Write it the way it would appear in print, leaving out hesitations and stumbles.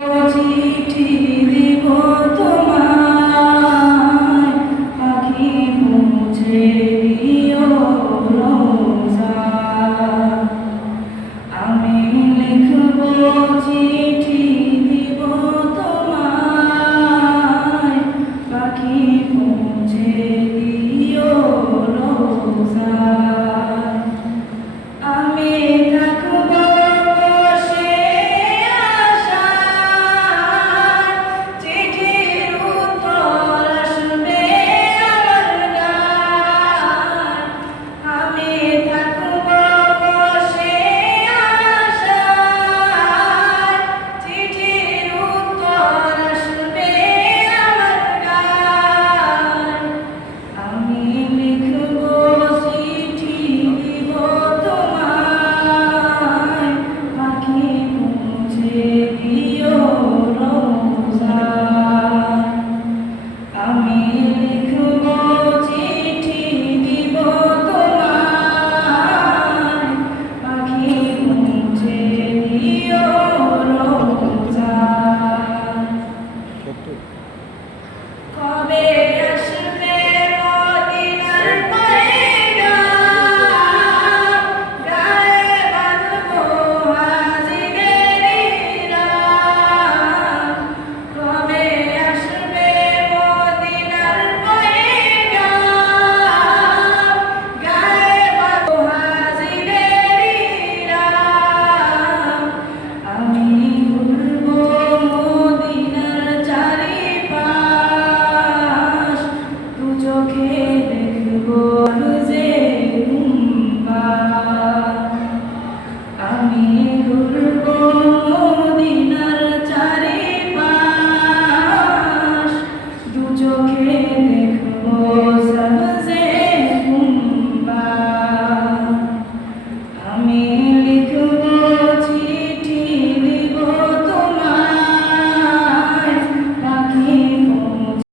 চিঠি দিব তোমায়, পাখি পৌঁছে দিও রোজায়। আমি লিখব চিঠি দিব তোমায়, পাখি পৌঁছে দিও রোজায়। আমি থাকব বসে আশায়, চিঠির উত্তর আসবে আমার গায়। আমি থাকব বসে আশায়, চিঠির উত্তর আসবে আমার গায়। আমি লিখব চিঠি দিব তোমায়, পাখি পৌঁছে দিও রোজায়। আমি লিখব চিঠি দিব তোমায়, পাখি পৌঁছে দিও রোজায়। কবে আসবে মদিনার পয়গাম, গায়ে বাঁধবো হাজিদের ইহরাম। কবে আসবে মদিনার পয়গাম, গায়ে বাঁধবো হাজিদের ইহরাম। আমি ঘুরবো মদিনার চারিপাশ, দু চোখে দেখবো যে গুম্বাদ। আমি ঘুরবো মদিনার চারিপাশ, দু চোখে